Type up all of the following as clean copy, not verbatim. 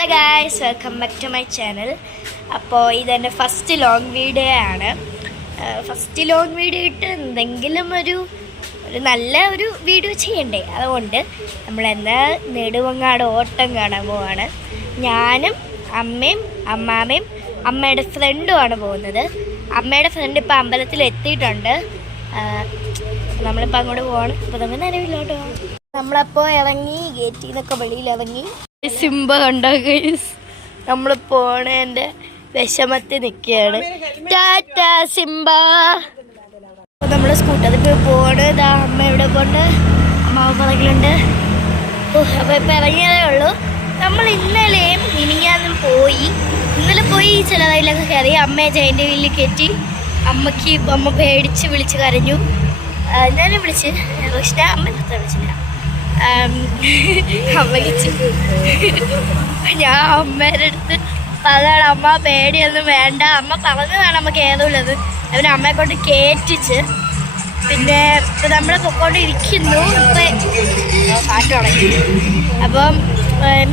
Hello guys, welcome back to my channel. അപ്പോൾ ഇതെൻ്റെ first long video ആണ്. First long video ഇട്ട് എന്തെങ്കിലും ഒരു നല്ല വീഡിയോ ചെയ്യണ്ടേ. അതുകൊണ്ട് നമ്മളെന്താ നെടുമങ്ങാട് ഓട്ടം കാണാൻ പോവാണ്. ഞാനും അമ്മയും അമ്മാമ്മയും അമ്മയുടെ ഫ്രണ്ടുമാണ് പോകുന്നത്. അമ്മയുടെ ഫ്രണ്ട് ഇപ്പോൾ അമ്പലത്തിൽ എത്തിയിട്ടുണ്ട്. നമ്മളിപ്പോൾ അങ്ങോട്ട് പോവാണ്. അപ്പോൾ നമുക്ക് നിലവിലോട്ട് പോകാം. നമ്മളപ്പോൾ ഇറങ്ങി ഗേറ്റിൽ നിന്നൊക്കെ വെളിയിൽ ഇറങ്ങി. സിംബ കണ്ടോ ഗൈസ്, നമ്മൾ പോണേൻ്റെ വിഷമത്തിൽ നിൽക്കുകയാണ്. ടാറ്റാ സിംബ. അപ്പോൾ നമ്മൾ സ്കൂട്ടറിൽ പോയി പോണ്. ഇതാ അമ്മ ഇവിടെ പോണ്ട്, അമ്മാവ് പറകിലുണ്ട്. അപ്പോൾ ഇപ്പം ഇറങ്ങിയതേ ഉള്ളൂ. നമ്മൾ ഇന്നലെയും മിനിഞ്ഞാന്നും ഇന്നലെ പോയി ചിലവയിലൊക്കെ കയറി. അമ്മയെ ജയൻ്റെ വീട്ടിൽ കയറ്റി. അമ്മ പേടിച്ച് വിളിച്ച് കരഞ്ഞു. ഞാനും വിളിച്ച് പക്ഷേ അമ്മ നിർത്താൻ വിളിച്ചില്ല. അമ്മയ്ക്ക് ഞാൻ അമ്മേൻ്റെ അടുത്ത് പറഞ്ഞാണ്, അമ്മ പേടിയൊന്നും വേണ്ട, അമ്മ പറഞ്ഞതാണ് നമുക്ക് ഏതുള്ളത്. അവന് അമ്മയെ കൊണ്ട് കയറ്റിച്ച്. പിന്നെ ഇപ്പം നമ്മൾ പൊക്കോണ്ടിരിക്കുന്നു. ഇപ്പം പാട്ട് തുടങ്ങി. അപ്പം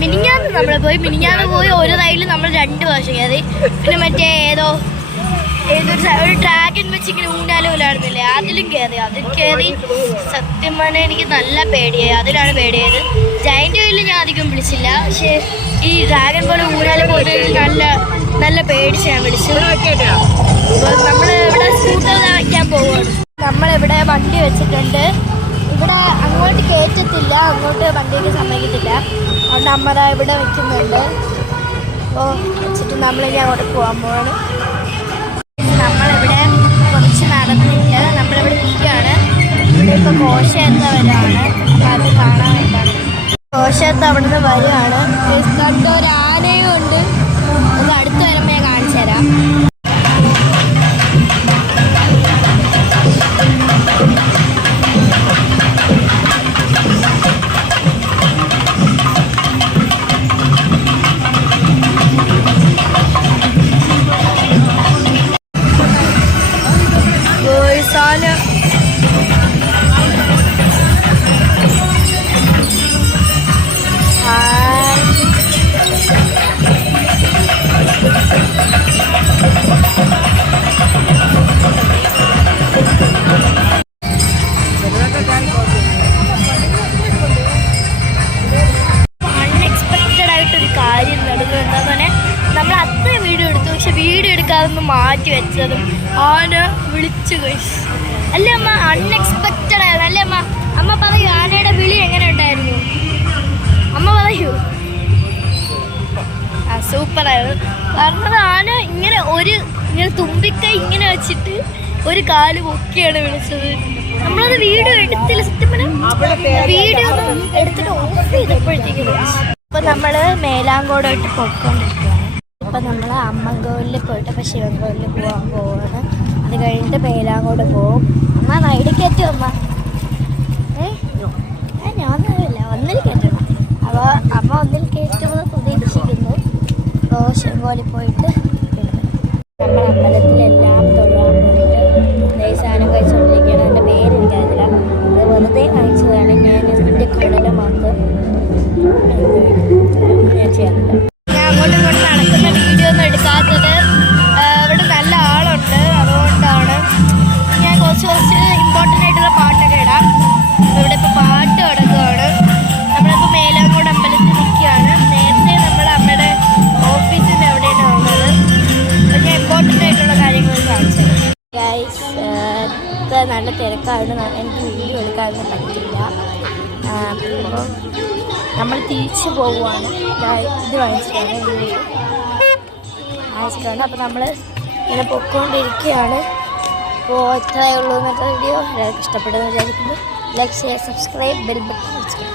മിനിഞ്ഞാന്ന് പോയി ഒരു റൈഡിൽ നമ്മൾ 2 പ്രാവശ്യം കയറി. പിന്നെ മറ്റേ ഒരു ഡ്രാഗൺ വെച്ച് ഇങ്ങനെ ഊഞ്ഞാലുമില്ലായിരുന്നില്ലേ, അതിലും കയറി. സത്യം പറഞ്ഞാൽ എനിക്ക് നല്ല പേടിയായി. അതിലാണ് പേടിയായത്. ജയന്റ് വീലിൽ ഞാൻ അധികം വിളിച്ചില്ല, പക്ഷേ ഈ ഡ്രാഗൺ പോലെ ഊഞ്ഞാല് പോലെ നല്ല പേടിച്ച് ഞാൻ വിളിച്ചു. അപ്പോൾ നമ്മൾ ഇവിടെ സ്കൂട്ടർ വയ്ക്കാൻ പോവുകയാണ്. നമ്മളിവിടെ വണ്ടി വെച്ചിട്ടുണ്ട്. ഇവിടെ അങ്ങോട്ട് കയറ്റത്തില്ല, അങ്ങോട്ട് വണ്ടിയൊക്കെ സമ്മതിക്കത്തില്ല. അതുകൊണ്ട് അമ്മ ഇവിടെ വെക്കുന്നുണ്ട്. അപ്പോൾ വെച്ചിട്ട് നമ്മളിനി അങ്ങോട്ട് പോകാൻ പോവാണ്. നമ്മളിവിടെ കുറച്ച് നടന്നിട്ട് നമ്മളിവിടെ ഇരിക്കുകയാണ്. ഇവിടെ ഇപ്പോൾ ഘോഷേത്തവരാണ്. അപ്പോൾ അത് കാണാനായിട്ടാണ്. ഘോഷേത്ത് അവിടെ നിന്ന് വരികയാണ്. കണ്ട ഒരു ആനയും ഉണ്ട്. അത് അടുത്ത് വരുമ്പോൾ ഞാൻ കാണിച്ചു തരാം. അൺഎക്സ്പെക്റ്റഡ് ആയിട്ടൊരു കാര്യം നടന്നു. എന്താ പറഞ്ഞാൽ നമ്മൾ അത്രയും വീഡിയോ എടുത്തു, പക്ഷെ വീഡിയോ എടുക്കാതൊന്ന് മാറ്റി വെച്ചതും ആന വിളിച്ചു കഴിച്ചു. അല്ലേ അമ്മ? അൺഎക്സ്പെക്റ്റഡ് ആയിരുന്നു അല്ലേ അമ്മ? അമ്മ പറയൂ, ആനയുടെ വിളി എങ്ങനെ ഉണ്ടായിരുന്നു? അമ്മ പറയൂ. സൂപ്പറായിരുന്നു. പറഞ്ഞത് ആന ഇങ്ങനെ തുമ്പിക്കൈ ഇങ്ങനെ വെച്ചിട്ട് ഒരു കാല് പൊക്കിയാണ് വിളിച്ചത്. നമ്മളത് വീഡിയോ എടുത്തില്ല. സത്യം പറഞ്ഞാൽ വീഡിയോ ഒന്നും എടുത്തിട്ട് ഓഫ് ചെയ്തപ്പോഴത്തേക്ക് വിളിച്ചു. അപ്പോൾ നമ്മൾ മേലാങ്കോടായിട്ട് പോയിക്കൊണ്ടിരിക്കുകയാണ്. ഇപ്പം നമ്മൾ അമ്മൻകോവിലിൽ പോയിട്ട് അപ്പോൾ ശിവൻകോവിലിൽ പോവാണ്. അത് കഴിഞ്ഞിട്ട് മേലാങ്കോട് പോവും. അമ്മ റൈഡ് കയറ്റും അമ്മ? ഞാനൊന്നുമില്ല, ഒന്നിൽ കയറ്റണം. അപ്പോൾ അമ്മ ഒന്നിൽ കയറ്റുമെന്ന് പ്രതീക്ഷിക്കുന്നു. അപ്പോൾ ശിവൻകോവിലിൽ പോയിട്ട് നമ്മൾ അമ്പലത്തിലെല്ലാം തൊഴാൻ പോയിട്ട് സാധനം കഴിച്ചുകൊണ്ടിരിക്കുകയാണ്. എൻ്റെ പേരെനിക്കറിയില്ല, അത് വെറുതെ കഴിച്ചതാണ്. ഞാൻ എൻ്റെ കടല മാത്രം ഞാൻ ചെയ്യാറില്ല. ഞാൻ അങ്ങോട്ടും ഇങ്ങോട്ടും നടക്കുന്ന വീഡിയോ ഒന്നും എടുക്കാത്തത് ഇവിടെ നല്ല ആളുണ്ട്, അതുകൊണ്ടാണ്. ഞാൻ കുറച്ച് ഇമ്പോർട്ടൻ്റ് ആയിട്ടുള്ള പാട്ടൊക്കെ ഇടാം. ഇവിടെ ഇപ്പോൾ പാട്ട് കിടക്കുകയാണ്. നമ്മളിപ്പോൾ മേലാങ്കോട് അമ്പലത്തിൽ നിൽക്കുകയാണ്. നേരത്തെ നമ്മൾ അമ്മയുടെ ഓഫീസിൻ്റെ അവിടെയാണ് വന്നത്. അപ്പോൾ ഞാൻ ഇമ്പോർട്ടൻ്റ് ആയിട്ടുള്ള കാര്യങ്ങൾ കാണിച്ചത്. ഗൈസ്, നല്ല തിരക്കായതുകൊണ്ട് എനിക്ക് വീഡിയോ എടുക്കാനൊന്നും പറ്റില്ല. അപ്പോൾ നമ്മൾ തിരിച്ചു പോവുകയാണ്. ഇത് വാങ്ങിച്ചിട്ടാണ് അപ്പോൾ നമ്മൾ ഇങ്ങനെ പൊയ്ക്കൊണ്ടിരിക്കുകയാണ്. അപ്പോൾ ഇത്രയേ ഉള്ളൂ ഇന്നത്തെ വീഡിയോ. എല്ലാവർക്കും ഇഷ്ടപ്പെടുമെന്ന് വിചാരിക്കുന്നു. Like, share, subscribe, bell button വെച്ചിട്ട്